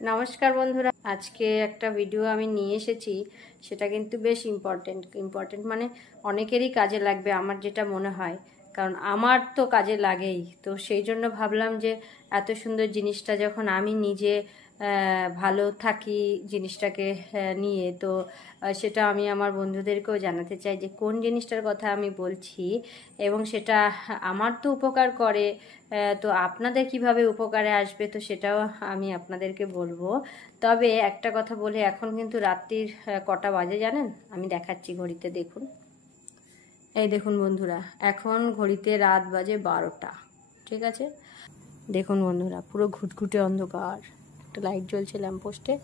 নমস্কার বন্ধুরা, আজকে একটা ভিডিও আমি নিয়ে এসেছি। সেটা কিন্তু বেশ ইম্পর্টেন্ট মানে অনেকেরই কাজে লাগবে আমার যেটা মনে হয়, কারণ আমার তো কাজে লাগেই। তো সেই জন্য ভাবলাম যে এত সুন্দর জিনিসটা যখন আমি নিজে ভালো থাকি জিনিসটাকে নিয়ে, তো সেটা আমি আমার বন্ধুদেরকেও জানাতে চাই যে কোন জিনিসটার কথা আমি বলছি এবং সেটা আমার তো উপকার করে, তো আপনাদের কিভাবে উপকারে আসবে তো সেটাও আমি আপনাদেরকে বলবো। তবে একটা কথা বলে, এখন কিন্তু রাত্রির কটা বাজে জানেন? আমি দেখাচ্ছি ঘড়িতে, দেখুন। এই দেখুন বন্ধুরা, এখন ঘড়িতে রাত বাজে 12টা। ঠিক আছে, দেখুন বন্ধুরা, পুরো ঘুটঘুটে অন্ধকার, একটা লাইট জ্বলছে ল্যাম্পপোস্টে।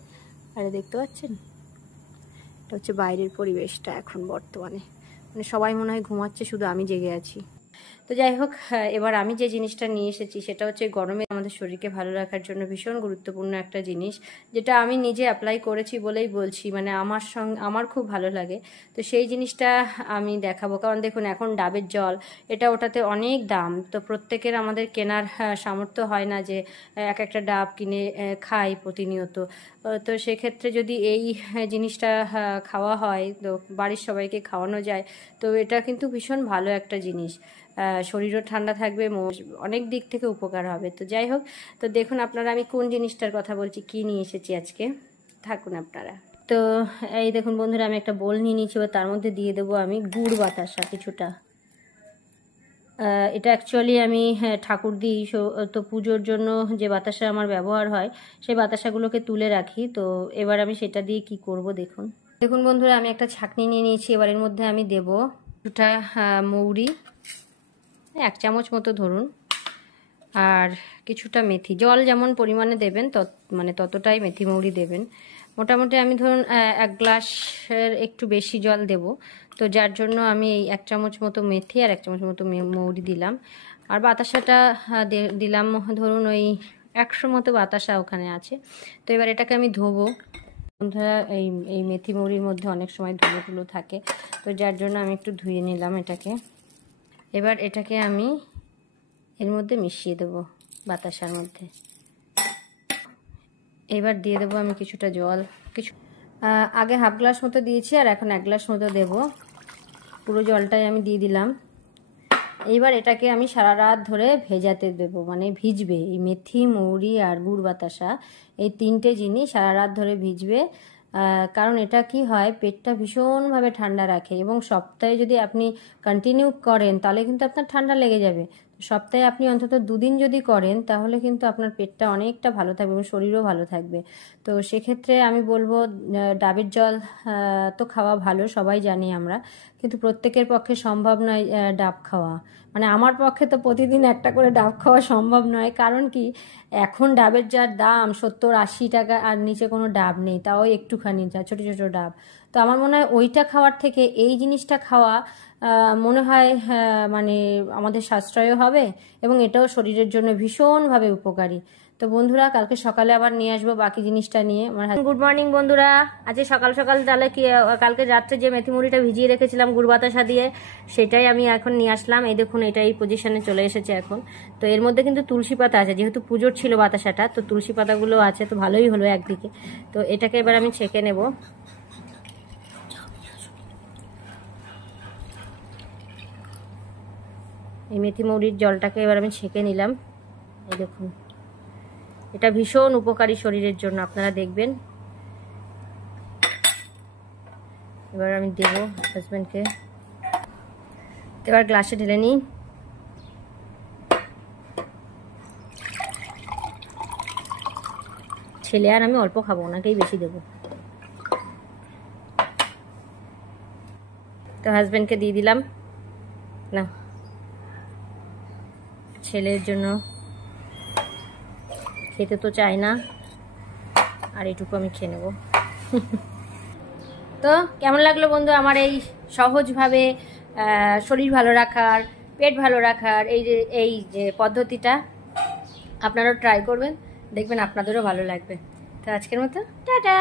আরে দেখতে পাচ্ছেন, এটা হচ্ছে বাইরের পরিবেশটা এখন বর্তমানে। মানে সবাই মনে হয় ঘুমাচ্ছে, শুধু আমি জেগে আছি। তো যাই হোক, এবার আমি যে জিনিসটা নিয়ে এসেছি সেটা হচ্ছে গরমে আমাদের শরীরকে ভালো রাখার জন্য ভীষণ গুরুত্বপূর্ণ একটা জিনিস, যেটা আমি নিজে অ্যাপ্লাই করেছি বলেই বলছি। মানে আমার খুব ভালো লাগে। তো সেই জিনিসটা আমি দেখাবো। কারণ দেখুন, এখন ডাবের জল এটা ওটাতে অনেক দাম, তো প্রত্যেকের আমাদের কেনার সামর্থ্য হয় না যে এক একটা ডাব কিনে খাই প্রতিনিয়ত। তো সেক্ষেত্রে যদি এই জিনিসটা খাওয়া হয়, তো বাড়ির সবাইকে খাওয়ানো যায়, তো এটা কিন্তু ভীষণ ভালো একটা জিনিস। শরীরও ঠান্ডা থাকবে, অনেক দিক থেকে উপকার হবে। তো যাই হোক, তো দেখুন আপনারা আমি কোন জিনিসটার কথা বলছি, কি নিয়ে এসেছি আজকে, থাকুন আপনারা। তো এই দেখুন বন্ধুরা, আমি একটা বোল নিয়ে নিয়েছি, তার মধ্যে দিয়ে দেবো আমি গুড় বাতাসা কিছুটা। এটা অ্যাকচুয়ালি আমি ঠাকুর দিই, তো পুজোর জন্য যে বাতাসা আমার ব্যবহার হয় সেই বাতাসাগুলোকে তুলে রাখি। তো এবার আমি সেটা দিয়ে কি করব দেখুন। দেখুন বন্ধুরা, আমি একটা ছাঁকনি নিয়ে নিয়েছি। এবার এর মধ্যে আমি দেব কিছুটা মৌরি, 1 চামচ মতো ধরুন, আর কিছুটা মেথি। জল যেমন পরিমাণে দেবেন মানে ততটাই মেথি মৌরি দেবেন। মোটামুটি আমি ধরুন 1 গ্লাসের একটু বেশি জল দেব। তো যার জন্য আমি এই 1 চামচ মতো মেথি আর 1 চামচ মতো মৌরি দিলাম। আর বাতাসাটা দিলাম ধরুন ওই 100 মতো বাতাসা ওখানে আছে। তো এবার এটাকে আমি ধোবো। বন্ধুরা, এই মেথি মৌরির মধ্যে অনেক সময় ধুলো থাকে, তো যার জন্য আমি একটু ধুয়ে নিলাম এটাকে। এবার এটাকে আমি এর মধ্যে মিশিয়ে দেব বাতাসার মধ্যে। এবার দিয়ে দেবো আমি কিছুটা জল, আগে 1/2 গ্লাস মতো দিয়েছি আর এখন 1 গ্লাস মতো দেব। পুরো জলটাই আমি দিয়ে দিলাম। এইবার এটাকে আমি সারা রাত ধরে ভেজাতে দেবো, মানে ভিজবে। এই মেথি মৌরি আর গুড় বাতাসা, এই 3টে জিনিস সারা রাত ধরে ভিজবে। কারণ এটা কি হয়, পেটটা ভীষণভাবে ঠান্ডা রাখে, এবং সপ্তাহে যদি আপনি কন্টিনিউ করেন তাহলে কিন্তু আপনার ঠান্ডা লেগে যাবে। সপ্তাহে আপনি অন্তত 2 দিন যদি করেন তাহলে কিন্তু আপনার পেটটা অনেকটা ভালো থাকবে এবং শরীরও ভালো থাকবে। তো সেক্ষেত্রে আমি বলবো, ডাবের জল তো খাওয়া ভালো, সবাই জানি আমরা, কিন্তু প্রত্যেকের পক্ষে সম্ভব নয় ডাব খাওয়া। মানে আমার পক্ষে তো প্রতিদিন একটা করে ডাব খাওয়া সম্ভব নয়। কারণ কি, এখন ডাবের যার দাম 70-80 টাকা, আর নিচে কোনো ডাব নেই, তাও একটুখানি যা ছোট ছোট ডাব। তো আমার মনে হয় ওইটা খাওয়ার থেকে এই জিনিসটা খাওয়া মনে হয় মানে আমাদের সাশ্রয়ও হবে এবং এটাও শরীরের জন্য ভীষণভাবে উপকারী। তো বন্ধুরা, কালকে সকালে আবার নিয়ে আসবো বাকি জিনিসটা নিয়ে। গুড মর্নিং বন্ধুরা, আজকে সকাল সকাল তাহলে কি, কালকে রাত্রে যে মেথি মুড়িটা ভিজিয়ে রেখেছিলাম গুড় বাতাসা দিয়ে, সেটাই আমি এখন নিয়ে আসলাম। এই দেখুন, এটা এই পজিশনে চলে এসেছে এখন। তো এর মধ্যে কিন্তু তুলসী পাতা আছে, যেহেতু পুজোর ছিল বাতাসাটা, তো তুলসী পাতাগুলো আছে, তো ভালোই হলো একদিকে। তো এটাকে এবার আমি ছেঁকে নেব। এই মেথি মৌরির জলটাকে এবার আমি ছেঁকে নিলাম। এই দেখুন, এটা ভীষণ উপকারী শরীরের জন্য, আপনারা দেখবেন। এবার আমি দেব হাজব্যান্ডকে। এবার গ্লাসে ঢেলে নিই। ছেলে আর আমি অল্প খাবো, ওনাকেই বেশি দেবো। তো হাজব্যান্ডকে দিয়ে দিলাম। না, ছেলের জন্য খেতে তো চাই না, আর এটুকু আমি খেয়ে নেব। তো কেমন লাগলো বন্ধু আমার এই সহজভাবে শরীর ভালো রাখার, পেট ভালো রাখার এই যে পদ্ধতিটা? আপনারাও ট্রাই করবেন, দেখবেন আপনাদেরও ভালো লাগবে। তো আজকের মতো টাটা।